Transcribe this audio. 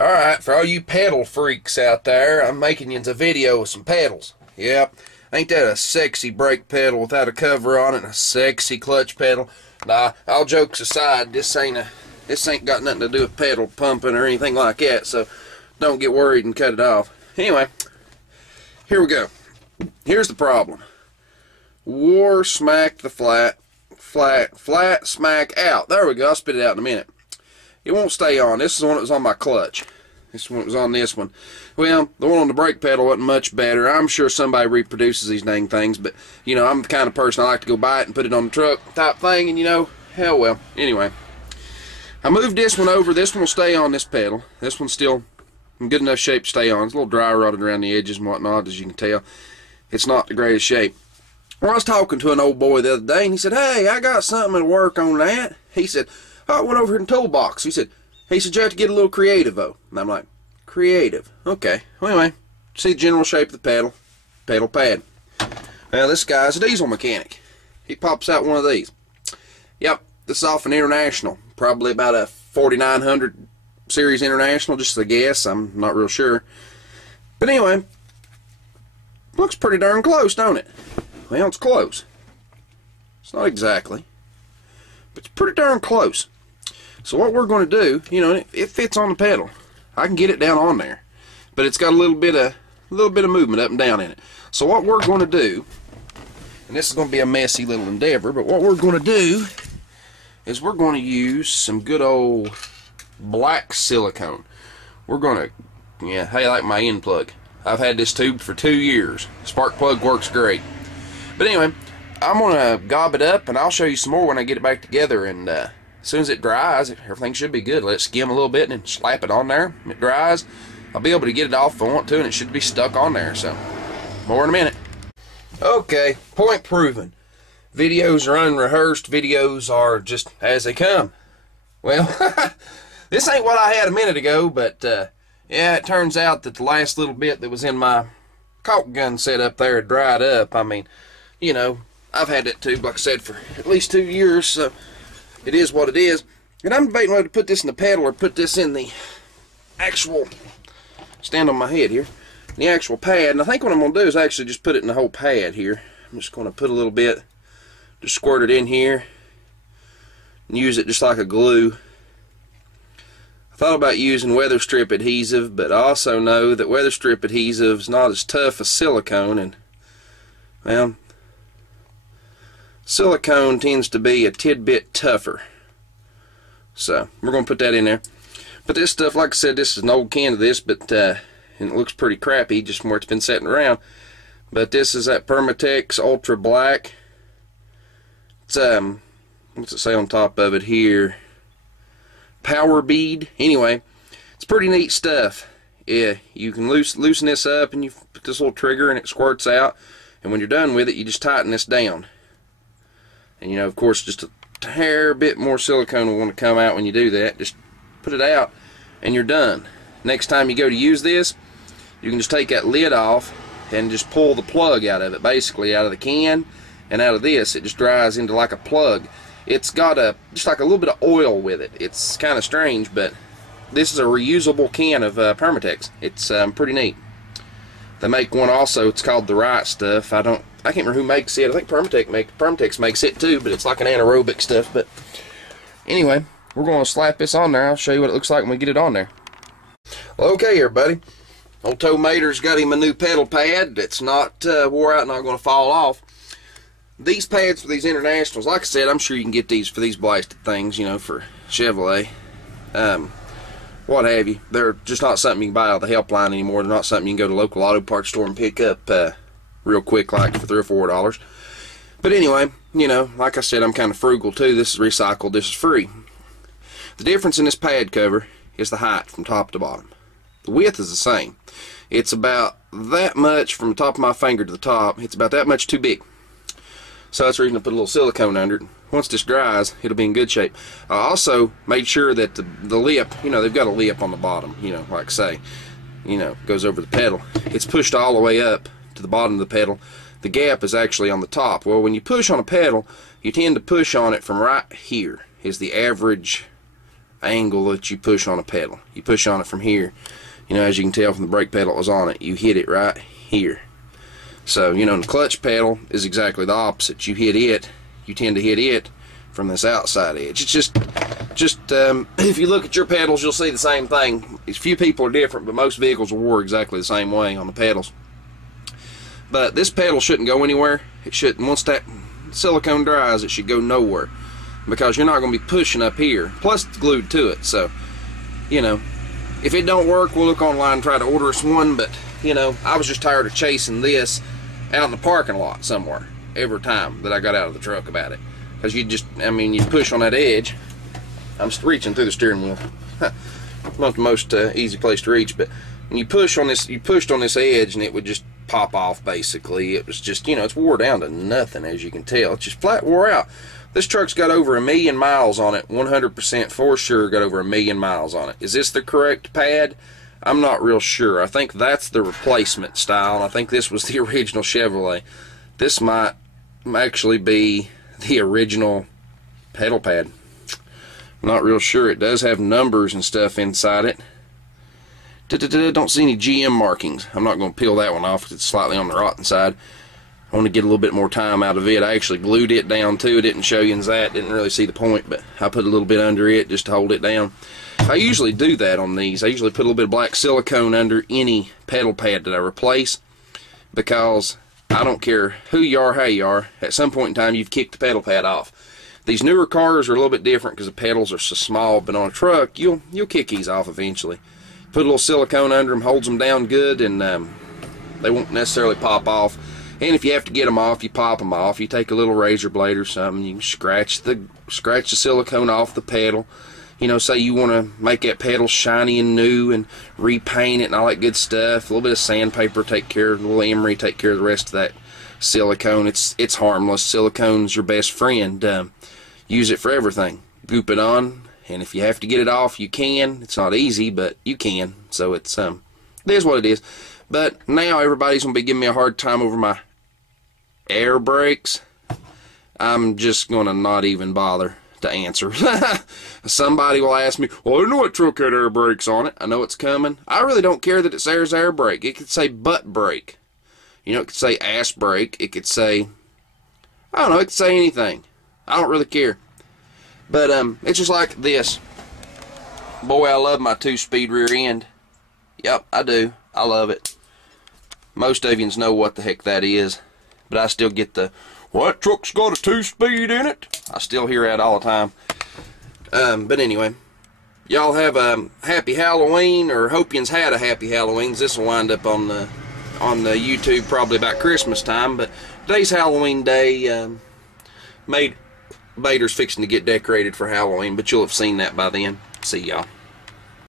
Alright, for all you pedal freaks out there, I'm making you a video with some pedals. Yep, ain't that a sexy brake pedal without a cover on it and a sexy clutch pedal? Nah, all jokes aside, this ain't got nothing to do with pedal pumping or anything like that, so don't get worried and cut it off. Anyway, here we go. Here's the problem. War smacked the flat, smack out. There we go, I'll spit it out in a minute. It won't stay on. This is the one that was on my clutch. This one was on this one. Well, the one on the brake pedal wasn't much better. I'm sure somebody reproduces these dang things, but, you know, I'm the kind of person I like to go buy it and put it on the truck type thing, and, you know, hell well. Anyway, I moved this one over. This one will stay on this pedal. This one's still in good enough shape to stay on. It's a little dry rotted around the edges and whatnot, as you can tell. It's not the greatest shape. Well, I was talking to an old boy the other day, and he said, "Hey, I got something to work on that." He said, "Oh, I went over here in the toolbox." He said, you have to get a little creative, though. And I'm like, creative? Okay. Well, anyway, see the general shape of the pedal pad. Well, this guy's a diesel mechanic. He pops out one of these. Yep, this is off an International. Probably about a 4900 series International, just a guess. I'm not real sure. But anyway, looks pretty darn close, don't it? Well, it's close. It's not exactly, but it's pretty darn close. So what we're going to do, you know, it fits on the pedal. I can get it down on there, but it's got a little bit of movement up and down in it. So what we're going to do, and this is going to be a messy little endeavor, but what we're going to do is we're going to use some good old black silicone. We're going to, yeah, hey, I like my end plug. I've had this tube for 2 years. Spark plug works great. But anyway, I'm going to gob it up, and I'll show you some more when I get it back together. And as soon as it dries, everything should be good. Let it skim a little bit and then slap it on there. When it dries, I'll be able to get it off if I want to, and it should be stuck on there. So, more in a minute. Okay, point proven. Videos are unrehearsed. Videos are just as they come. Well, this ain't what I had a minute ago, but yeah, it turns out that the last little bit that was in my caulk gun set up there had dried up. I mean, you know, I've had that tube, like I said, for at least 2 years, so it is what it is. And I'm debating whether to put this in the pedal or put this in the actual, stand on my head here, the actual pad. And I think what I'm going to do is actually just put it in the whole pad here. I'm just going to put a little bit, just squirt it in here, and use it just like a glue. I thought about using weather strip adhesive, but I also know that weather strip adhesive is not as tough as silicone, and, well, silicone tends to be a tidbit tougher. So we're going to put that in there. But this stuff, like I said, this is an old can of this, but and it looks pretty crappy just from where it's been sitting around. But this is that Permatex Ultra Black. It's what's it say on top of it here? Power bead. Anyway, it's pretty neat stuff. Yeah, you can loosen this up, and you put this little trigger and it squirts out, and when you're done with it, you just tighten this down. And, you know, of course, just a hair bit more silicone will want to come out when you do that. Just put it out, and you're done. Next time you go to use this, you can just take that lid off and just pull the plug out of it, basically out of the can and out of this. It just dries into like a plug. It's got just like a little bit of oil with it. It's kind of strange, but this is a reusable can of Permatex. It's pretty neat. They make one also. It's called the Right Stuff. I can't remember who makes it. I think Permatex makes it too, but it's like an anaerobic stuff. But anyway, we're going to slap this on there. I'll show you what it looks like when we get it on there. Well, okay, everybody. Old Toe Mater's got him a new pedal pad that's not wore out, not going to fall off. These pads for these Internationals, like I said, I'm sure you can get these for these blasted things, you know, for Chevrolet. What have you. They're just not something you can buy out of the helpline anymore. They're not something you can go to a local auto parts store and pick up real quick, like for $3 or $4. But anyway, you know, like I said, I'm kind of frugal too. This is recycled, this is free. The difference in this pad cover is the height from top to bottom. The width is the same. It's about that much from the top of my finger to the top. It's about that much too big. So that's the reason I put a little silicone under it. Once this dries, it'll be in good shape. I also made sure that the lip, you know, they've got a lip on the bottom, you know, like I say, you know, goes over the pedal. It's pushed all the way up to the bottom of the pedal. The gap is actually on the top. Well, when you push on a pedal, you tend to push on it from right here is the average angle that you push on a pedal. You push on it from here. You know, as you can tell from the brake pedal that was on it, you hit it right here. So, you know, the clutch pedal is exactly the opposite. You tend to hit it from this outside edge. It's just if you look at your pedals, you'll see the same thing. A few people are different, but most vehicles are wore exactly the same way on the pedals. But this pedal shouldn't go anywhere. It shouldn't. Once that silicone dries, it should go nowhere, because you're not going to be pushing up here. Plus, it's glued to it. So, you know, if it don't work, we'll look online and try to order us one. But, you know, I was just tired of chasing this out in the parking lot somewhere every time that I got out of the truck about it. Because you just, I mean, you push on that edge. I'm reaching through the steering wheel. Not the most easy place to reach, but when you push on this, you pushed on this edge and it would just pop off basically. It was just, you know, it's wore down to nothing, as you can tell. It's just flat wore out. This truck's got over 1 million miles on it, 100% for sure got over 1 million miles on it. Is this the correct pad? I'm not real sure. I think that's the replacement style, and I think this was the original Chevrolet. This might actually be the original pedal pad. I'm not real sure. It does have numbers and stuff inside it. Don't see any GM markings. I'm not going to peel that one off because it's slightly on the rotten side. I want to get a little bit more time out of it. I actually glued it down too. I didn't show you that. Didn't really see the point, but I put a little bit under it just to hold it down. I usually do that on these. I usually put a little bit of black silicone under any pedal pad that I replace, because I don't care who you are, how you are, at some point in time you've kicked the pedal pad off. These newer cars are a little bit different because the pedals are so small, but on a truck you'll kick these off eventually. Put a little silicone under them, holds them down good, and they won't necessarily pop off. And if you have to get them off, you pop them off. You take a little razor blade or something, you can scratch the silicone off the pedal. You know, say you want to make that pedal shiny and new and repaint it and all that good stuff. A little bit of sandpaper take care of, a little emery take care of the rest of that silicone. It's harmless. Silicone's your best friend. Use it for everything. Goop it on, and if you have to get it off, you can. It's not easy, but you can. So it is what it is. But now everybody's going to be giving me a hard time over my air brakes. I'm just going to not even bother to answer. Somebody will ask me, well, I didn't know what truck had air brakes on it. I know it's coming. I really don't care that it says air brake. It could say butt brake. You know, it could say ass brake. It could say, I don't know, it could say anything. I don't really care. But it's just like this. Boy, I love my 2-speed rear end. Yep, I do. I love it. Most of you know what the heck that is, but I still get the, well, that truck's got a 2-speed in it. I still hear that all the time. But anyway, y'all have a happy Halloween, or hope yous had a happy Halloween. This will wind up on the YouTube probably about Christmas time. But today's Halloween day. Bader's fixing to get decorated for Halloween, but you'll have seen that by then. See y'all.